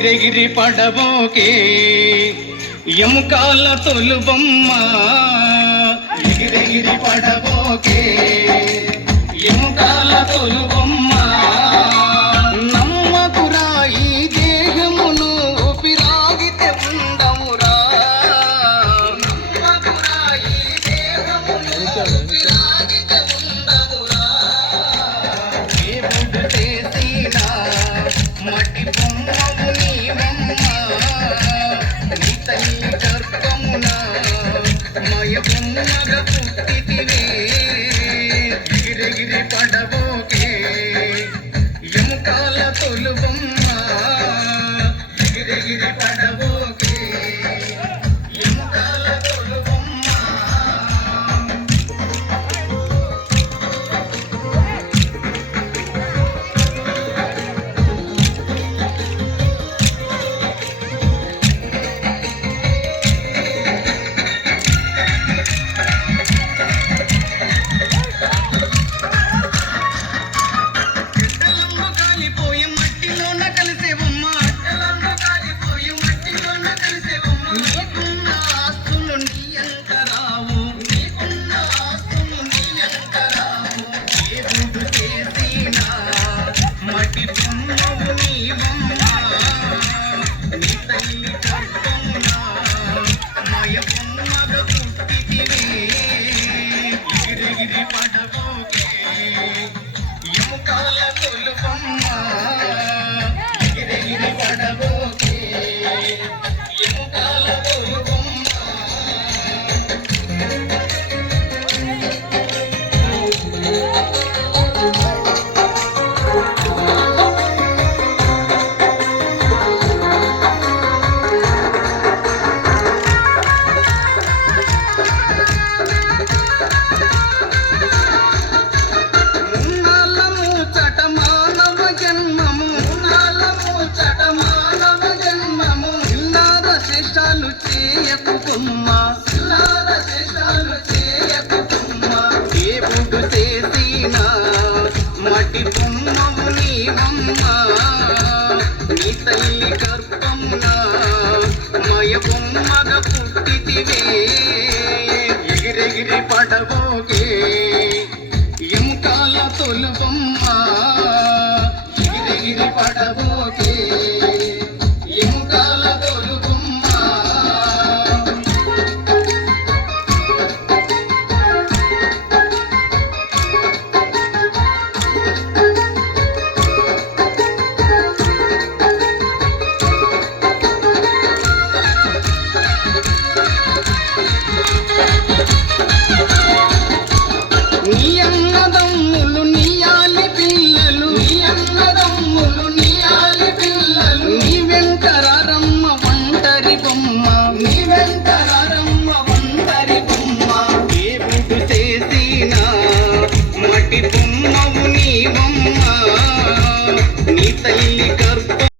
ఎగిరెగిరి పడబోకే ఎముకాల తొలుబొమ్మ. ఎగిరెగిరి పడబోకే ఎముకాల తొలుబొమ్మ. నమ్మకురా ఈ దేహమును ఊపిరాగితే ఉండమురా నమ్మకురా ఈ దేహమును ఊపిరాగితే దేవుడు చేసిన మట్టి బొమ్మవు మయ బొమ్మగ పుట్టితివే ఎగిరెగిరి పడబోకే మటి బొమ్మవు నీవమ్మ. నీ తల్లి గర్భమున. మయ బొమ్మగ పుట్టితివే. ఎగిరెగిరి పడబోకే. ఎముకాల తొలుబొమ్మ ఎగిరెగిరి పడబో మట్టి బొమ్మవు నీవం.